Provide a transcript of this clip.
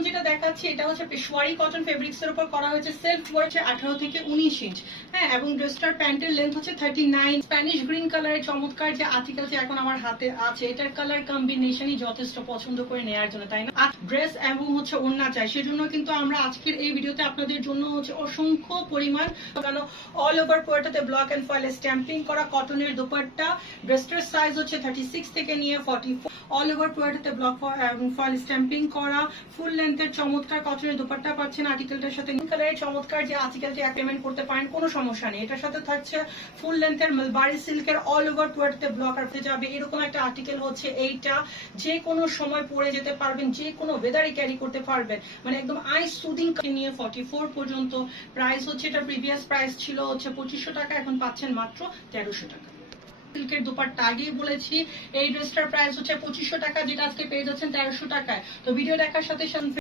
এখন যেটা দেখাচ্ছি এটা হচ্ছে পেশওয়ারি কটন ফেব্রিক্স এর উপর করা হয়েছে, সেলফ ওয়ার্ক 18 থেকে 19 ইঞ্চ। হ্যাঁ, এবং ড্রেসটার প্যান্টের লেন্থ হচ্ছে 39। স্প্যানিশ গ্রিন কালারের চমৎকার যে আর্টিকেলটি এখন আমার হাতে আছে, এটার কালার কম্বিনেশনই যথেষ্ট পছন্দ করে নেওয়ার জন্য, তাই না? ড্রেস এবং হচ্ছে ওড়না চাই, সেজন্য কিন্তু আমরা আজকের এই ভিডিওতে আপনাদের জন্য হচ্ছে অসংখ্য পরিমাণ অল ওভার পুরোটাতে ব্লক এন্ড ফয়েল স্ট্যাম্পিং করা কটনের দোপাট্টা। ড্রেসটার সাইজ হচ্ছে 36 থেকে নিয়ে 44। অল ওভার পুরোটাতে ব্লক ফয়েল স্ট্যাম্পিং করা ফুল লেন্থের চমৎকার কটনের দোপাট্টা পাচ্ছেন আর্টিকেলটার সাথে। কালারের চমৎকার যে আর্টিকেলটি পেমেন্ট করতে পারেন, কোনো সমস্যা নেই। এটার সাথে থাকছে ফুল লেন্থের মালবারি সিল্কের অল ওভার পুরোটাতে ব্লক আসতে যাবে এরকম একটা আর্টিকেল হচ্ছে এইটা। যে কোনো সময় পরে যেতে পারবেন, যে কোনো ওয়েদারে ক্যারি করতে পারবেন, মানে একদম আই সুদিং নিয়ে 44 পর্যন্ত। প্রাইস হচ্ছে, এটা প্রিভিয়াস প্রাইস ছিল হচ্ছে 2500 টাকা, এখন পাচ্ছেন মাত্র 1300 টাকা। সিল্কের দোপাট্টা আগেই বলেছি এই ড্রেসটার প্রাইস হচ্ছে 2500 টাকা, যেটা আজকে পেয়ে যাচ্ছেন 1300 টাকায়। তো ভিডিও দেখার সাথে সাথে